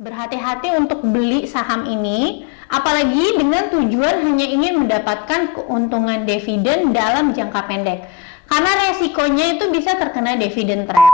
Berhati-hati untuk beli saham ini, apalagi dengan tujuan hanya ingin mendapatkan keuntungan dividen dalam jangka pendek. Karena resikonya itu bisa terkena dividen trap.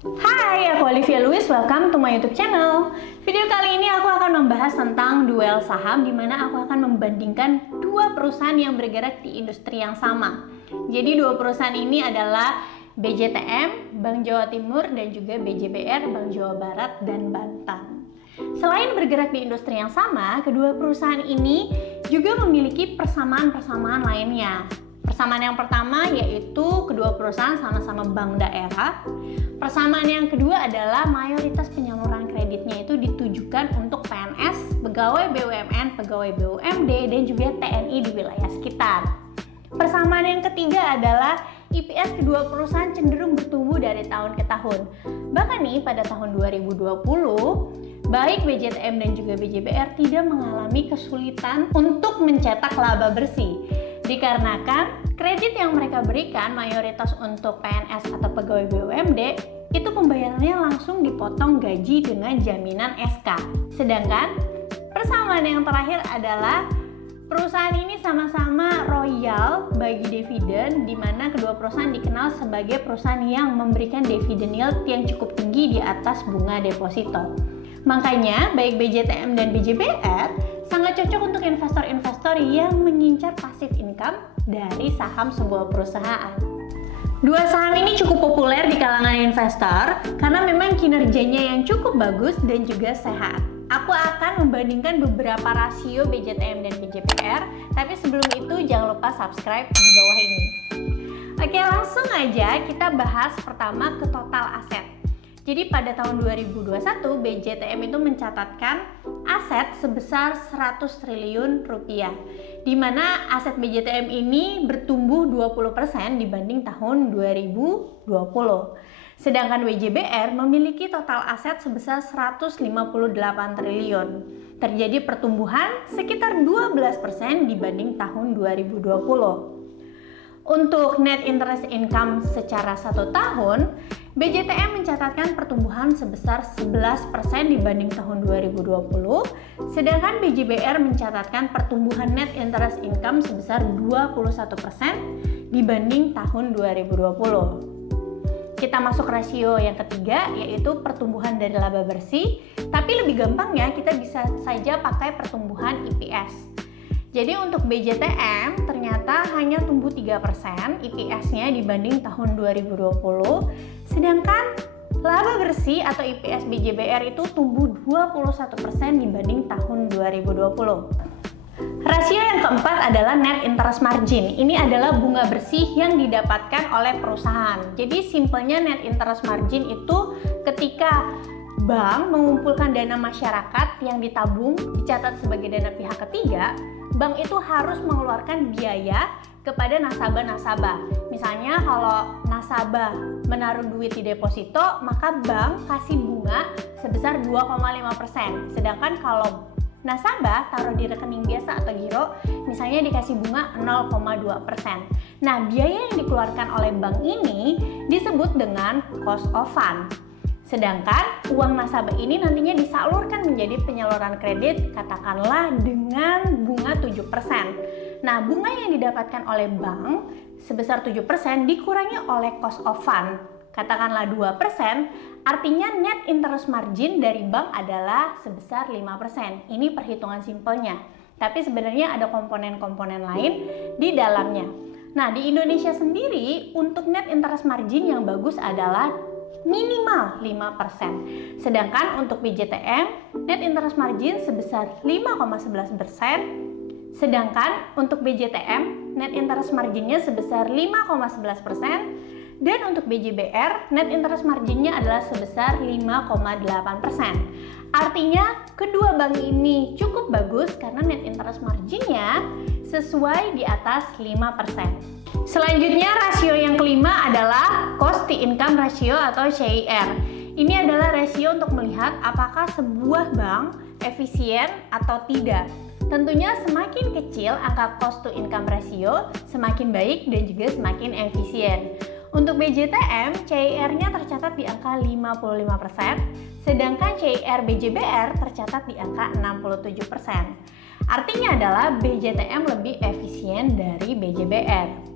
Hai, aku Olivia Louis, welcome to my YouTube channel. Video kali ini aku akan membahas tentang duel saham, di mana aku akan membandingkan dua perusahaan yang bergerak di industri yang sama. Jadi dua perusahaan ini adalah BJTM, Bank Jawa Timur, dan juga BJBR, Bank Jawa Barat dan Banten. Selain bergerak di industri yang sama, kedua perusahaan ini juga memiliki persamaan-persamaan lainnya. Persamaan yang pertama yaitu kedua perusahaan sama-sama bank daerah. Persamaan yang kedua adalah mayoritas penyaluran kreditnya itu ditujukan untuk PNS, pegawai BUMN, pegawai BUMD, dan juga TNI di wilayah sekitar. Persamaan yang ketiga adalah EPS kedua perusahaan cenderung bertumbuh dari tahun ke tahun. Bahkan nih pada tahun 2020, baik BJTM dan juga BJBR tidak mengalami kesulitan untuk mencetak laba bersih. Dikarenakan kredit yang mereka berikan mayoritas untuk PNS atau pegawai BUMD itu pembayarannya langsung dipotong gaji dengan jaminan SK. Sedangkan persamaan yang terakhir adalah perusahaan ini sama-sama royal bagi dividen, di mana kedua perusahaan dikenal sebagai perusahaan yang memberikan dividen yield yang cukup tinggi di atas bunga deposito. Makanya baik BJTM dan BJBR sangat cocok untuk investor-investor yang mengincar passive income dari saham sebuah perusahaan. Dua saham ini cukup populer di kalangan investor karena memang kinerjanya yang cukup bagus dan juga sehat. Aku akan membandingkan beberapa rasio BJTM dan BJBR, tapi sebelum itu jangan lupa subscribe di bawah ini. Oke, langsung aja kita bahas pertama ke total aset. Jadi pada tahun 2021 BJTM itu mencatatkan aset sebesar 100 triliun rupiah, di mana aset BJTM ini bertumbuh 20% dibanding tahun 2020. Sedangkan BJBR memiliki total aset sebesar 158 triliun. Terjadi pertumbuhan sekitar 12% dibanding tahun 2020. Untuk net interest income secara 1 tahun, BJTM mencatatkan pertumbuhan sebesar 11% dibanding tahun 2020, sedangkan BJBR mencatatkan pertumbuhan net interest income sebesar 21% dibanding tahun 2020. Kita masuk rasio yang ketiga, yaitu pertumbuhan dari laba bersih, tapi lebih gampang ya, kita bisa saja pakai pertumbuhan EPS. Jadi untuk BJTM ternyata hanya tumbuh 3% EPS-nya dibanding tahun 2020, sedangkan laba bersih atau EPS BJBR itu tumbuh 21% dibanding tahun 2020. Rasio yang keempat adalah net interest margin. Ini adalah bunga bersih yang didapatkan oleh perusahaan. Jadi simpelnya net interest margin itu ketika bank mengumpulkan dana masyarakat yang ditabung dicatat sebagai dana pihak ketiga, bank itu harus mengeluarkan biaya kepada nasabah-nasabah. Misalnya kalau nasabah menaruh duit di deposito, maka bank kasih bunga sebesar 2,5%. Sedangkan kalau nasabah taruh di rekening biasa atau giro, misalnya dikasih bunga 0,2%. Nah, biaya yang dikeluarkan oleh bank ini disebut dengan cost of fund. Sedangkan uang nasabah ini nantinya disalurkan menjadi penyaluran kredit, katakanlah dengan bunga 7%. Nah, bunga yang didapatkan oleh bank sebesar 7% dikurangi oleh cost of fund, katakanlah 2%, artinya net interest margin dari bank adalah sebesar 5%. Ini perhitungan simpelnya. Tapi sebenarnya ada komponen-komponen lain di dalamnya. Nah, di Indonesia sendiri untuk net interest margin yang bagus adalah minimal 5%. Sedangkan untuk BJTM net interest margin sebesar 5,11%. Sedangkan untuk BJTM net interest marginnya sebesar 5,11%. Dan untuk BJBR net interest marginnya adalah sebesar 5,8%. Artinya kedua bank ini cukup bagus karena net interest marginnya sesuai di atas 5%. Selanjutnya rasio yang kelima adalah cost to income ratio atau CIR. Ini adalah rasio untuk melihat apakah sebuah bank efisien atau tidak. Tentunya semakin kecil angka cost to income ratio, semakin baik dan juga semakin efisien. Untuk BJTM, CIR-nya tercatat di angka 55%, sedangkan CIR BJBR tercatat di angka 67%. Artinya adalah BJTM lebih efisien dari BJBR.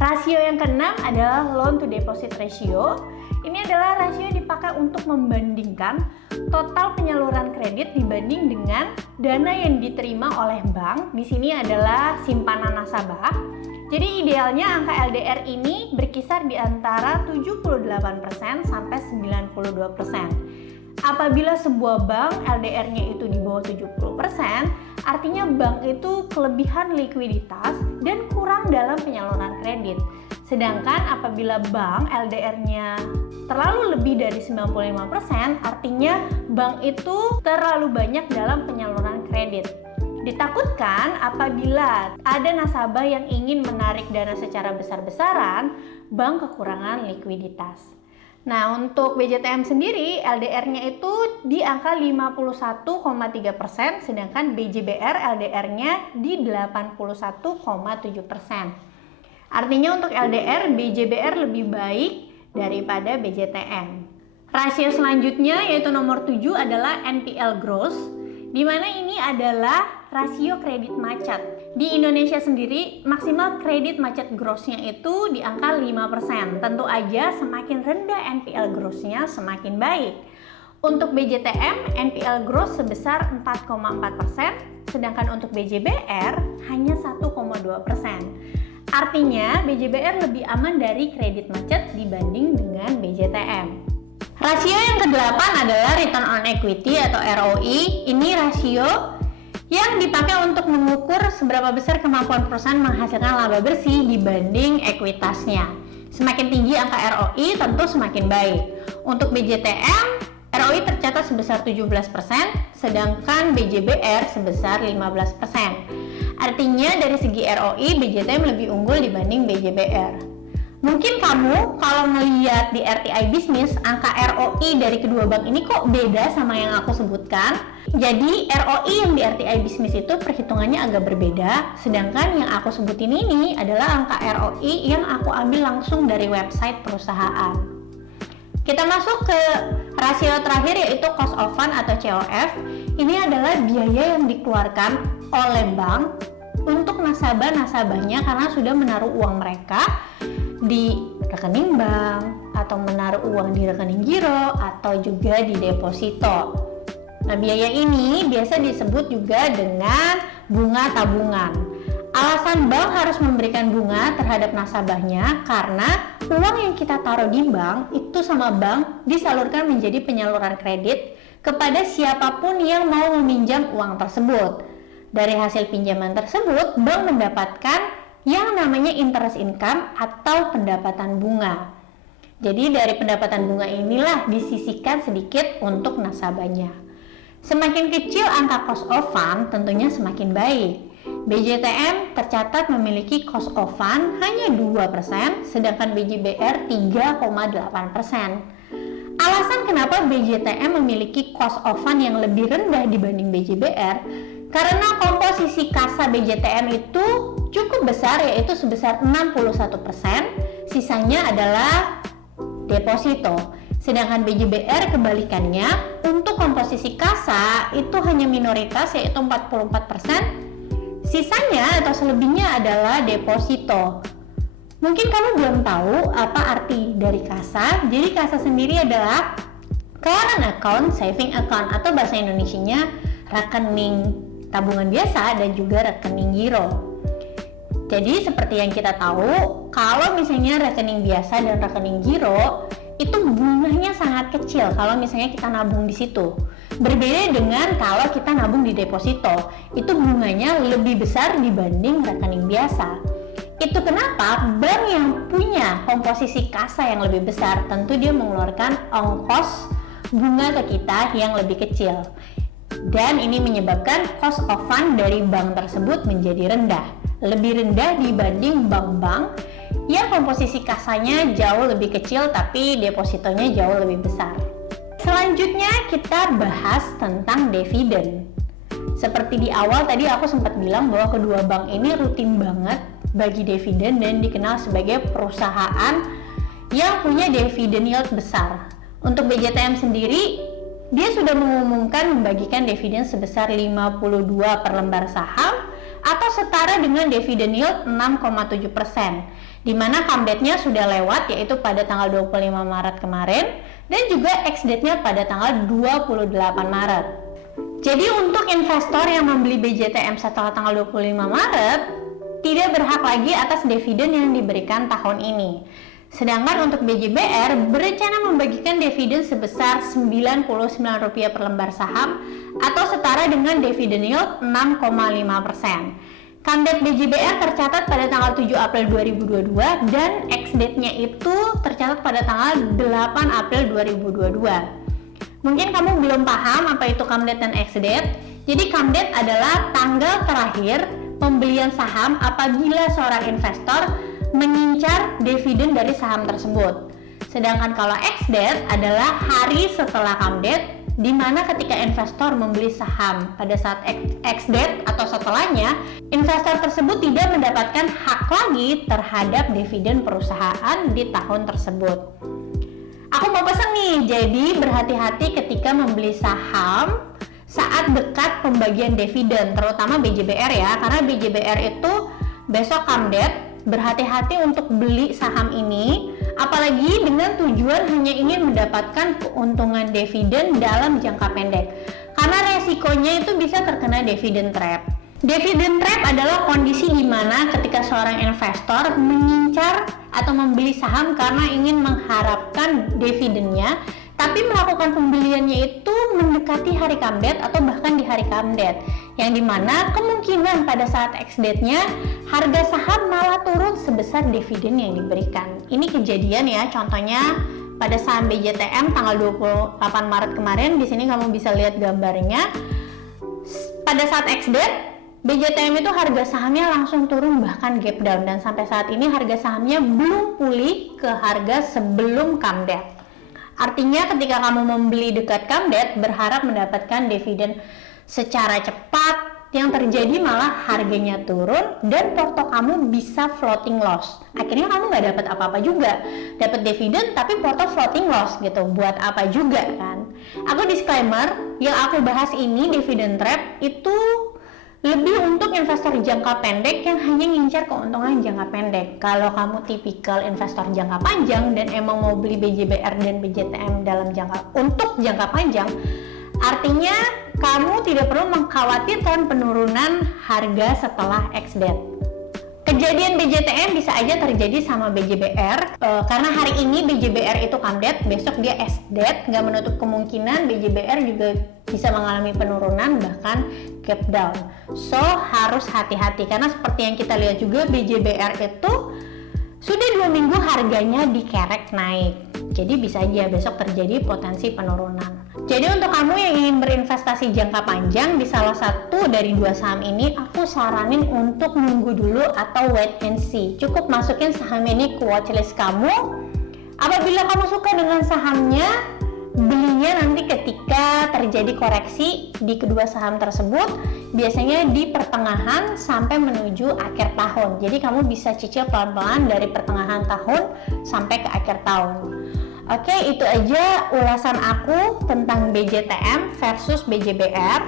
Rasio yang keenam adalah loan to deposit ratio. Ini adalah rasio yang dipakai untuk membandingkan total penyaluran kredit dibanding dengan dana yang diterima oleh bank. Di sini adalah simpanan nasabah. Jadi idealnya angka LDR ini berkisar di antara 78% sampai 92%. Apabila sebuah bank LDR-nya itu di bawah 70%, artinya bank itu kelebihan likuiditas dan kurang dalam penyaluran kredit. Sedangkan apabila bank LDR-nya terlalu lebih dari 95%, artinya bank itu terlalu banyak dalam penyaluran kredit. Ditakutkan apabila ada nasabah yang ingin menarik dana secara besar-besaran, bank kekurangan likuiditas. Nah, untuk BJTM sendiri LDR-nya itu di angka 51,3%, sedangkan BJBR LDR-nya di 81,7%. Artinya untuk LDR, BJBR lebih baik daripada BJTM. Rasio selanjutnya yaitu nomor 7 adalah NPL gross, di mana ini adalah rasio kredit macet. Di Indonesia sendiri, maksimal kredit macet grossnya itu di angka 5%. Tentu aja semakin rendah NPL grossnya semakin baik. Untuk BJTM, NPL gross sebesar 4,4%, sedangkan untuk BJBR hanya 1,2%. Artinya, BJBR lebih aman dari kredit macet dibanding dengan BJTM. Rasio yang ke-8 adalah return on equity atau ROE. Ini rasio yang dipakai untuk mengukur seberapa besar kemampuan perusahaan menghasilkan laba bersih dibanding ekuitasnya. Semakin tinggi angka ROE tentu semakin baik. Untuk BJTM, ROE tercatat sebesar 17%, sedangkan BJBR sebesar 15%. Artinya dari segi ROE, BJTM lebih unggul dibanding BJBR. Mungkin kamu kalau melihat di RTI Bisnis, angka ROE dari kedua bank ini kok beda sama yang aku sebutkan. Jadi ROE yang di RTI Bisnis itu perhitungannya agak berbeda, sedangkan yang aku sebutin ini adalah angka ROE yang aku ambil langsung dari website perusahaan. Kita masuk ke rasio terakhir yaitu cost of fund atau COF. Ini adalah biaya yang dikeluarkan oleh bank untuk nasabah-nasabahnya karena sudah menaruh uang mereka di rekening bank atau menaruh uang di rekening giro atau juga di deposito. Nah, biaya ini biasa disebut juga dengan bunga tabungan. Alasan bank harus memberikan bunga terhadap nasabahnya karena uang yang kita taruh di bank itu sama bank disalurkan menjadi penyaluran kredit kepada siapapun yang mau meminjam uang tersebut. Dari hasil pinjaman tersebut, bank mendapatkan yang namanya interest income atau pendapatan bunga. Jadi dari pendapatan bunga inilah disisihkan sedikit untuk nasabahnya. Semakin kecil angka cost of fund tentunya semakin baik. BJTM tercatat memiliki cost of fund hanya 2%, sedangkan BJBR 3,8%. Alasan kenapa BJTM memiliki cost of fund yang lebih rendah dibanding BJBR, karena komposisi kasa BJTM itu cukup besar, yaitu sebesar 61%, sisanya adalah deposito. Sedangkan BJBR kebalikannya, untuk komposisi kasa itu hanya minoritas yaitu 44%, sisanya atau selebihnya adalah deposito. Mungkin kamu belum tahu apa arti dari kasa. Jadi kasa sendiri adalah current account, saving account, atau bahasa Indonesianya rekening tabungan biasa dan juga rekening giro. Jadi seperti yang kita tahu, kalau misalnya rekening biasa dan rekening giro itu bunganya sangat kecil kalau misalnya kita nabung di situ. Berbeda dengan kalau kita nabung di deposito, itu bunganya lebih besar dibanding rekening biasa. Itu kenapa bank yang punya komposisi kasa yang lebih besar tentu dia mengeluarkan ongkos bunga ke kita yang lebih kecil. Dan ini menyebabkan cost of fund dari bank tersebut menjadi rendah. Lebih rendah dibanding bank-bank yang komposisi kasanya jauh lebih kecil tapi depositonya jauh lebih besar. Selanjutnya kita bahas tentang dividen. Seperti di awal tadi aku sempat bilang bahwa kedua bank ini rutin banget bagi dividen dan dikenal sebagai perusahaan yang punya dividen yield besar. Untuk BJTM sendiri, dia sudah mengumumkan membagikan dividen sebesar 52 per lembar saham atau setara dengan dividen yield 6,7%, di mana come date-nya sudah lewat yaitu pada tanggal 25 Maret kemarin dan juga ex date-nya pada tanggal 28 Maret. Jadi untuk investor yang membeli BJTM setelah tanggal 25 Maret tidak berhak lagi atas dividen yang diberikan tahun ini. Sedangkan untuk BJBR berencana membagikan dividen sebesar Rp99 per lembar saham atau setara dengan dividen yield 6,5%. Come date BJBR tercatat pada tanggal 7 April 2022 dan ex date-nya itu tercatat pada tanggal 8 April 2022. Mungkin kamu belum paham apa itu come date dan ex date. Jadi come date adalah tanggal terakhir pembelian saham apabila seorang investor mengincar dividen dari saham tersebut. Sedangkan kalau ex date adalah hari setelah come date, di mana ketika investor membeli saham pada saat ex date atau setelahnya, investor tersebut tidak mendapatkan hak lagi terhadap dividen perusahaan di tahun tersebut. Aku mau pesan nih, jadi berhati-hati ketika membeli saham saat dekat pembagian dividen, terutama BJBR ya, karena BJBR itu besok come date. Berhati-hati untuk beli saham ini, apalagi dengan tujuan hanya ingin mendapatkan keuntungan dividen dalam jangka pendek, karena resikonya itu bisa terkena dividen trap. Dividen trap adalah kondisi di mana ketika seorang investor mengincar atau membeli saham karena ingin mengharapkan dividennya, tapi melakukan pembeliannya itu mendekati hari come date atau bahkan di hari come date, yang dimana kemungkinan pada saat ex date-nya harga saham malah turun sebesar dividen yang diberikan. Ini kejadian ya, contohnya pada saham BJTM tanggal 28 Maret kemarin. Di sini kamu bisa lihat gambarnya. Pada saat ex date BJTM itu harga sahamnya langsung turun bahkan gap down, dan sampai saat ini harga sahamnya belum pulih ke harga sebelum come date. Artinya ketika kamu membeli dekat come date berharap mendapatkan dividen secara cepat, yang terjadi malah harganya turun dan porto kamu bisa floating loss. Akhirnya kamu nggak dapat apa-apa juga, dapat dividen tapi porto floating loss gitu. Buat apa juga kan? Aku disclaimer, yang aku bahas ini dividen trap itu lebih untuk investor jangka pendek yang hanya ngincar keuntungan jangka pendek. Kalau kamu tipikal investor jangka panjang dan emang mau beli BJBR dan BJTM untuk jangka panjang, artinya kamu tidak perlu mengkhawatirkan penurunan harga setelah ex date. Kejadian BJTM bisa aja terjadi sama BJBR, karena hari ini BJBR itu come date, besok dia ex date, nggak menutup kemungkinan BJBR juga bisa mengalami penurunan bahkan gap down. So harus hati-hati, karena seperti yang kita lihat juga BJBR itu sudah 2 minggu harganya dikerek naik, jadi bisa aja besok terjadi potensi penurunan. Jadi untuk kamu yang ingin berinvestasi jangka panjang di salah satu dari 2 saham ini, aku saranin untuk nunggu dulu atau wait and see. Cukup masukin saham ini ke watchlist kamu. Apabila kamu suka dengan sahamnya, belinya nanti ketika terjadi koreksi di kedua saham tersebut, biasanya di pertengahan sampai menuju akhir tahun. Jadi kamu bisa cicil pelan-pelan dari pertengahan tahun sampai ke akhir tahun. Oke, itu aja ulasan aku tentang BJTM versus BJBR.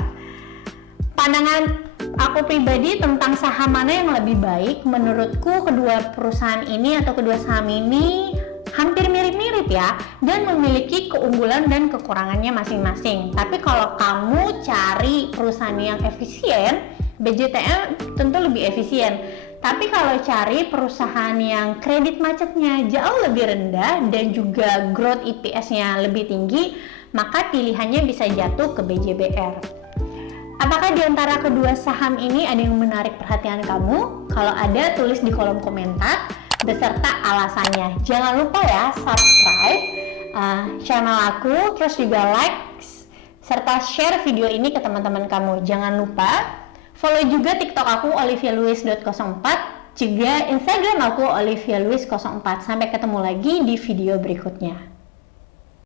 Pandangan aku pribadi tentang saham mana yang lebih baik, menurutku kedua perusahaan ini atau kedua saham ini hampir mirip-mirip ya, dan memiliki keunggulan dan kekurangannya masing-masing. Tapi kalau kamu cari perusahaan yang efisien, BJTM tentu lebih efisien. Tapi kalau cari perusahaan yang kredit macetnya jauh lebih rendah dan juga growth EPS-nya lebih tinggi, maka pilihannya bisa jatuh ke BJBR. Apakah di antara kedua saham ini ada yang menarik perhatian kamu? Kalau ada, tulis di kolom komentar beserta alasannya. Jangan lupa ya subscribe channel aku, terus juga like serta share video ini ke teman-teman kamu. Jangan lupa follow juga TikTok aku olivialuis.04, juga Instagram aku olivialuis04. Sampai ketemu lagi di video berikutnya.